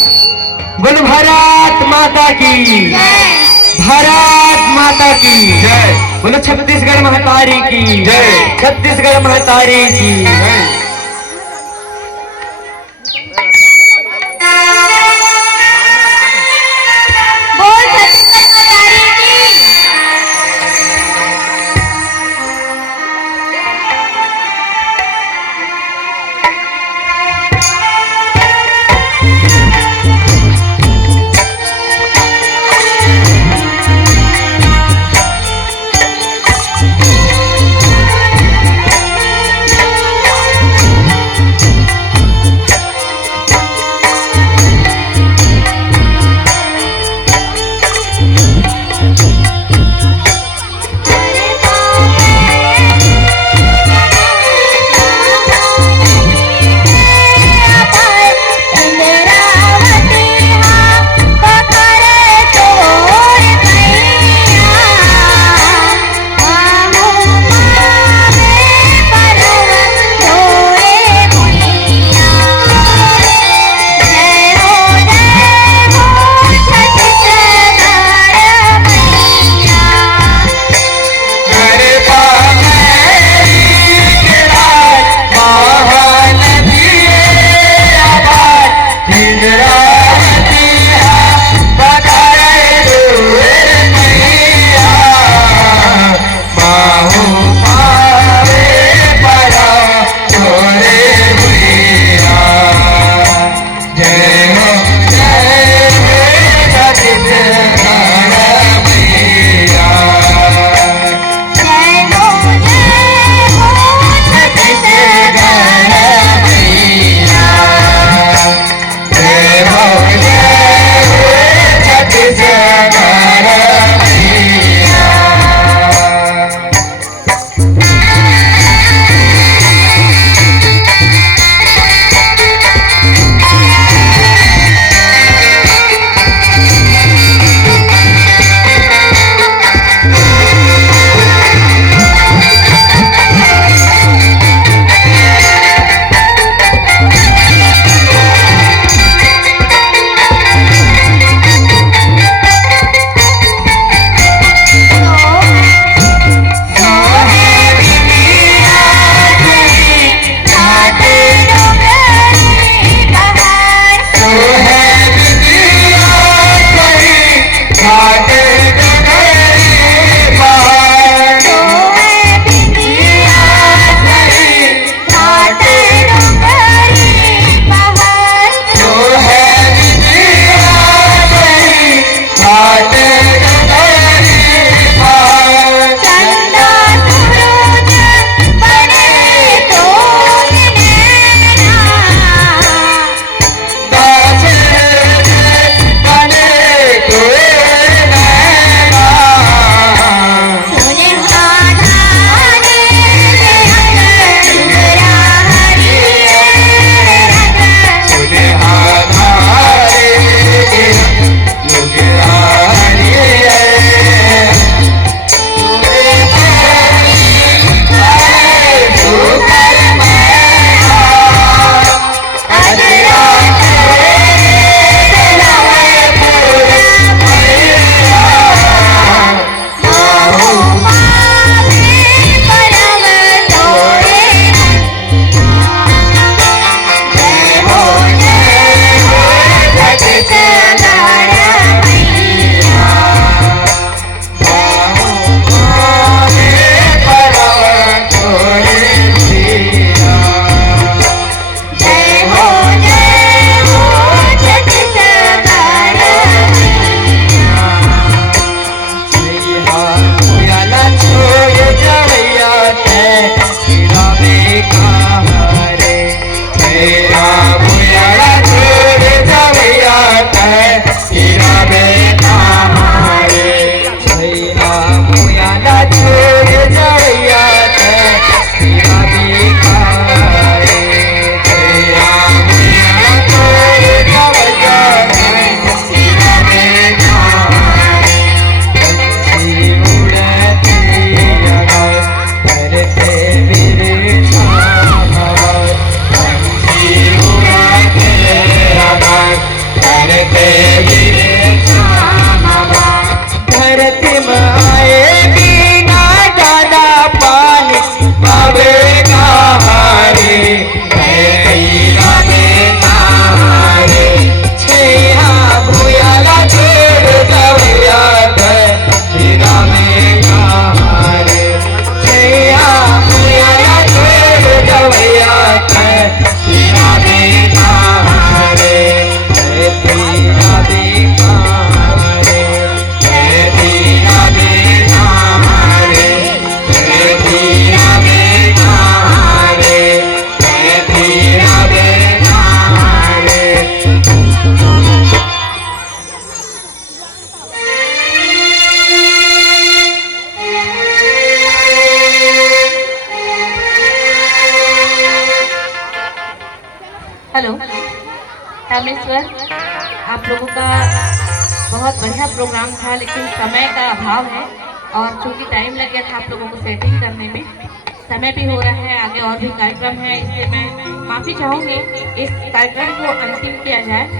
बोल भारत माता की, भारत माता की जय। बोलो छत्तीसगढ़ महतारी की जय। छत्तीसगढ़ महतारी की जय। बोल छत्तीसगढ़ महतारी की। जय रामेश्वर, आप लोगों का बहुत बढ़िया प्रोग्राम था, लेकिन समय का अभाव है और चूंकि टाइम लग गया था आप लोगों को सेटिंग करने में, समय भी हो रहा है, आगे और भी कार्यक्रम है, इसलिए मैं माफ़ी चाहूँगी। इस कार्यक्रम को अंतिम किया जाए।